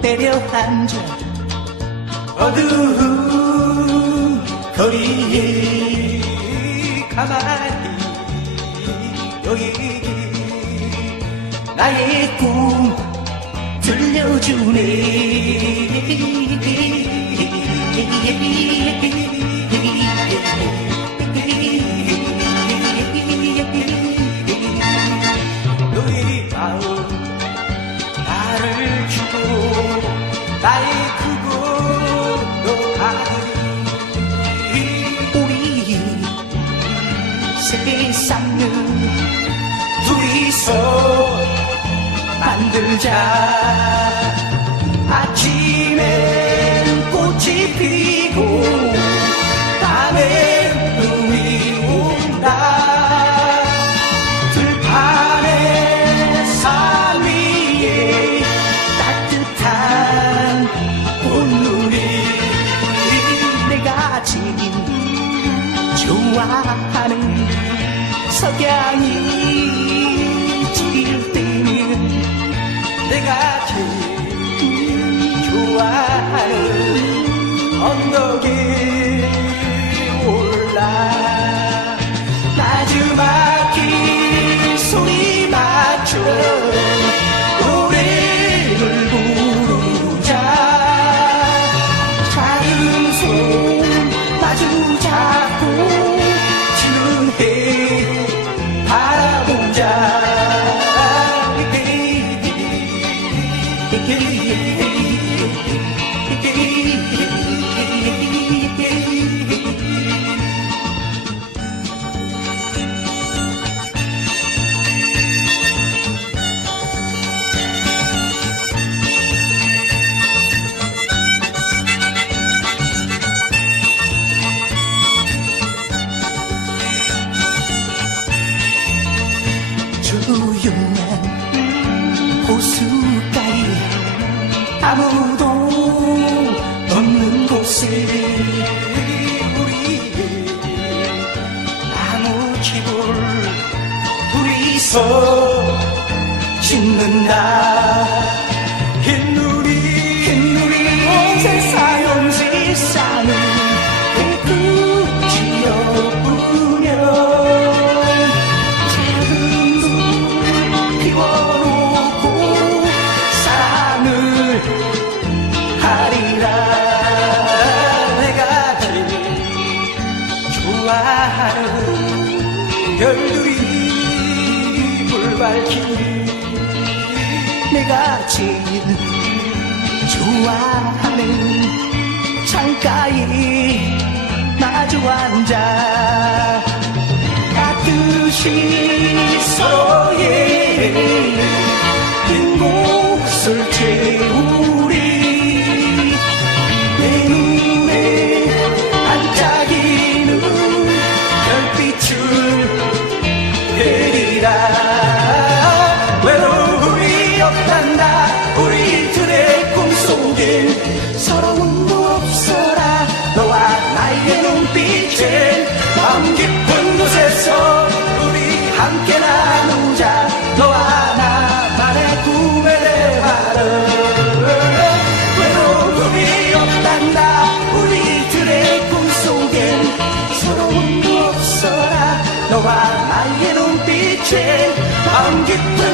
때려앉아 어두운 거리에 가만히 여기 나의 꿈 들려주네. 너의 마음 나의 그곳로 가니 우리 세상을 둘이서 만들자 좋아하는 석양이 질 때는 내가 제일 좋아하는 언덕에 올라 나주막히 소리 맞춰 노래를 부르자. 작은 손 마주 잡고 조용한 호숫가에 아무도 없는 곳에 우리의 나무 집을 둘이서 짓는다 별들이 불 밝히니 내가 제일 좋아하는 창가에 마주 앉아 따뜻이 서로의 외로움이 없단다. 우리 둘의 꿈속엔 서러움도 없어라. 너와 나의 눈빛엔 마음 깊은 곳에서 우리 함께 나누자. 너와 나만의 꿈에 내 바람 외로움이 없단다. 우리 둘의 꿈속엔 서러움도 없어라. 너와 나의 눈빛엔 마음 깊은